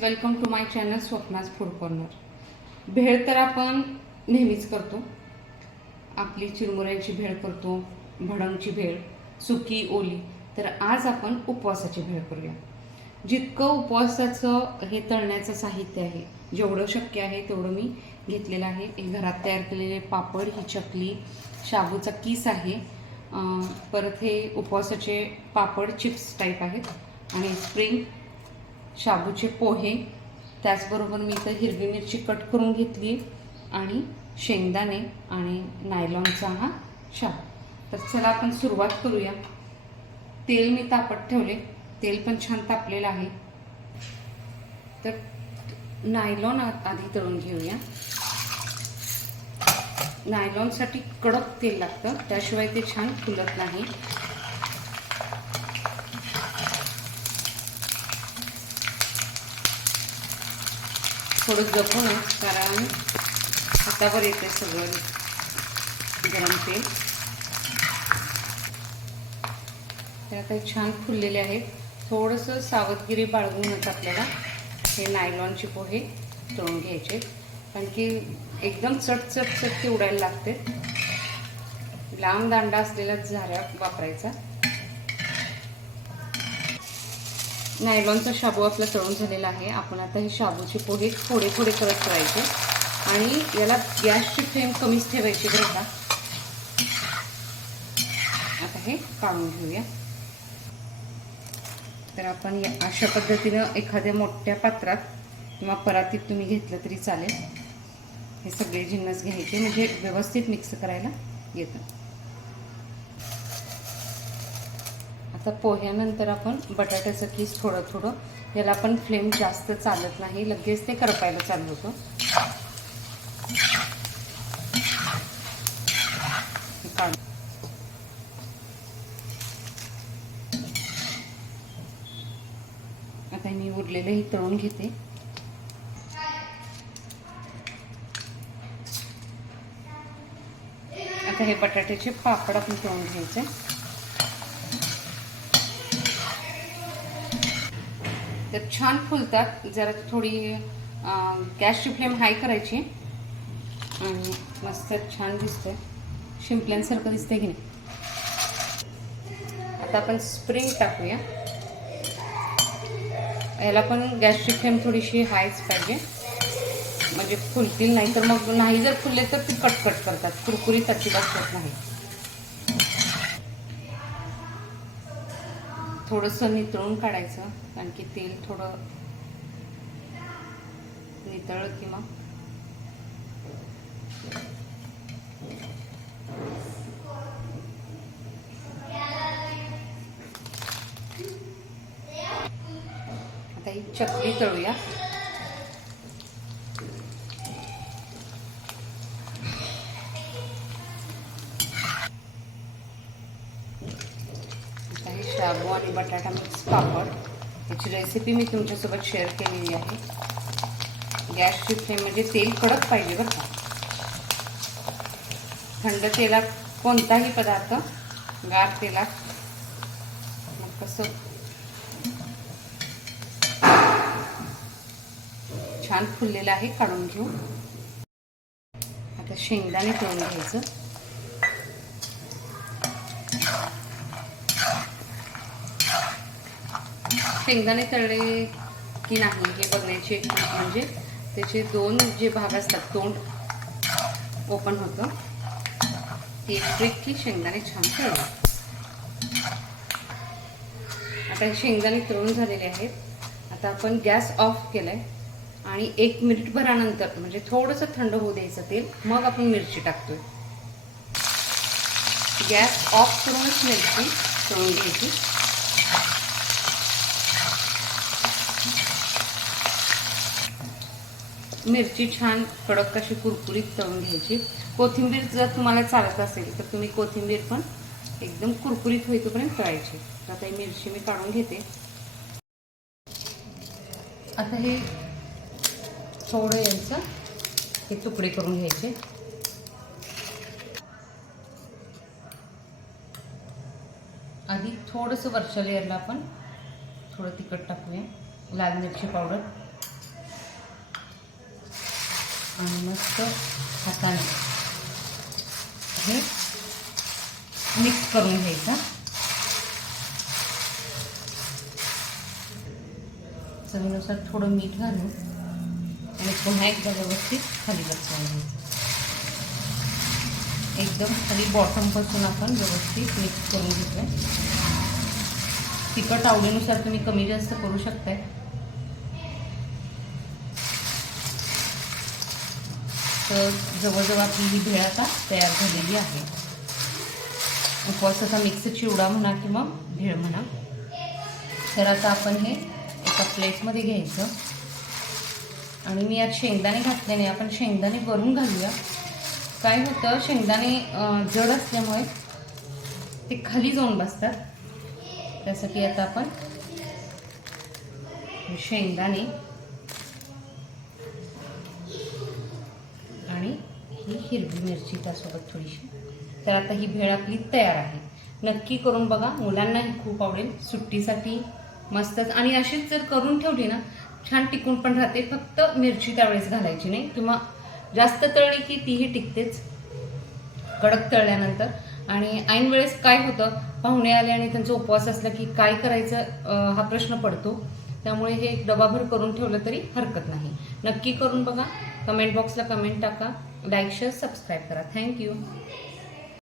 Welcome to my channel Swapna's food corner bhel तर आपण नेहमीच करतो. आपली चिरमुऱ्यांची भेळ करतो भडंगची भेळ सुकी ओली. तर आज आपण उपवासाची भेळ करूया. जितकं उपवासाचं हे तळण्याचं साहित्य आहे जेवढं शक्य आहे तेवढं मी घेतलेलं आहे. हे घरात तयार केलेले पापड ही चकली शाबूचा किस आहे. परत हे उपवासाचे पापड चिप्स टाईप आहेत. आणि स्प्रिंग शाबूचे पोहे त्याचबरोबर मी इथं हिरवी मिरची कट करून घेतली आणि शेंगदाणे आणि नायलॉनचा हा शाबू तर चला आपण सुरुवात करूया. तेल मी तापत ठेवले. तेल पण छान तापलेलं आहे. तर नायलॉन आ- आधी तळून घेऊया. नायलॉनसाठी कडक तेल लागतं. त्याशिवाय ते छान फुलत नाही. थोडं जपून कारण हातावर येते सगळं गरम तेल. ते आता छान फुललेले आहेत थोडंसं सावधगिरी बाळगूनच आपल्याला. हे नायलॉनचे पोहे तळून घ्यायचे. कारण की एकदम चट चट उडायला लागते. लांब दांडा असलेला झाऱ्या वापरायचा. नायलॉनचा शाबू आपला तळून झालेला आहे. आपण आता हे शाबूचे पोहे थोडे थोडे करत करायचे आणि याला गॅसची फ्लेम कमीच ठेवायची बरं का. आता हे काढून घेऊया. तर आपण या अशा पद्धतीनं एखाद्या मोठ्या पात्रात किंवा परातीत तुम्ही घेतलं तरी चालेल. हे सगळे जिन्नस घ्यायचे म्हणजे व्यवस्थित मिक्स करायला येतं. आता पोह्यानंतर आपण बटाट्याचं कीस थोडं थोडं याला पण फ्लेम जास्त चालत नाही लगेच ते करपायला चालू होतं. आता मी उरलेलं हे तळून घेते. आता हे बटाट्याचे पापड आपण तळून घ्यायचे. तर छान फुलतात. जरा थोडी गॅसची फ्लेम हाय करायची. आणि मस्त छान दिसतंय. शिंपल्यांसारखं दिसतंय की नाही. आता आपण स्प्रिंग टाकूया. याला पण गॅसची फ्लेम थोडीशी हायच पाहिजे. म्हणजे फुलतील नाही तर मग नाही जर फुलले तर ते कटकट करतात. कुरकुरीत अजिबात होत नाही. थोडंसं नितळून काढायचं कारण की तेल थोडं नितळलं की मग आता ही चकली तळूया. आता शाबू आणि बटाटा मिक्स पापड. याची रेसिपी मी तुमच्यासोबत शेअर केलेली आहे. गॅसची फ्लेम म्हणजे तेल कडक पाहिजे बरं का? थंड तेलात कोणताही पदार्थ गार तेलात मग कसं? छान फुललेलं आहे काढून घेऊ. आता शेंगदाणे करून घ्यायचं. शेंगदाणे तळले की नाही हे बघण्याची एक म्हणजे त्याचे दोन जे भाग असतात तोंड ओपन होतं. ती एक ट्रिक की शेंगदाणे छान तळले. आता हे शेंगदाणे तळून झालेले आहेत. आता आपण गॅस ऑफ केलाय आणि एक मिनिट भरानंतर म्हणजे थोडंसं थंड होऊ द्यायचं तेल मग आपण मिरची टाकतोय. गॅस ऑफ करूनच मिरची तळून घ्यायची. मिरची छान कडक अशी कुरकुरीत तळून घ्यायची. कोथिंबीर जर तुम्हाला चालत असेल तर तुम्ही कोथिंबीर पण एकदम कुरकुरीत होईतोपर्यंत तळायची. तर आता ही मिरची मी काढून घेते. आता हे थोडं यायचं. हे तुकडे करून घ्यायचे. आधी थोडंसं वरच्या लेअरला आपण थोडं तिखट टाकूया. लाल मिरची पावडर. आणि मस्त हाताने हे मिक्स करून घ्यायचा. चवीनुसार थोडं मीठ घालून आणि पुन्हा एकदा व्यवस्थित खाली बसवून घ्यायचं. एकदम खाली बॉटमपासून आपण व्यवस्थित मिक्स करून घेतोय. तिखट आवडीनुसार तुम्ही कमी जास्त करू शकताय. तर जवळजवळ आपली ही भेळ आता तयार झालेली आहे. उपवासाचा मिक्स चिवडा म्हणा किंवा भेळ म्हणा. तर आता आपण हे एका प्लेटमध्ये घ्यायचं. आणि मी यात शेंगदाणे घातले नाही आपण शेंगदाणे वरून घालूया. काय होतं शेंगदाणे जड असल्यामुळे ते खाली जाऊन बसतात. त्यासाठी आता आपण शेंगदाणे हिरवी मिरची त्यासोबत थोडीशी. तर आता ही भेळ आपली तयार आहे. नक्की करून बघा. मुलांनाही खूप आवडेल. सुट्टीसाठी मस्तच. आणि अशीच जर करून ठेवली ना छान टिकून पण राहते. फक्त मिरची त्यावेळेस घालायची नाही. किंवा जास्त तळली की तीही टिकतेच. कडक तळल्यानंतर. आणि ऐन वेळेस काय होतं पाहुणे आले आणि त्यांचा उपवास असला की काय करायचं हा प्रश्न पडतो. त्यामुळे हे डबाभर करून ठेवलं तरी हरकत नाही. नक्की करून बघा. कमेंट बॉक्सला कमेंट टाका. लाईक शेअर सबस्क्राईब करा. Thank you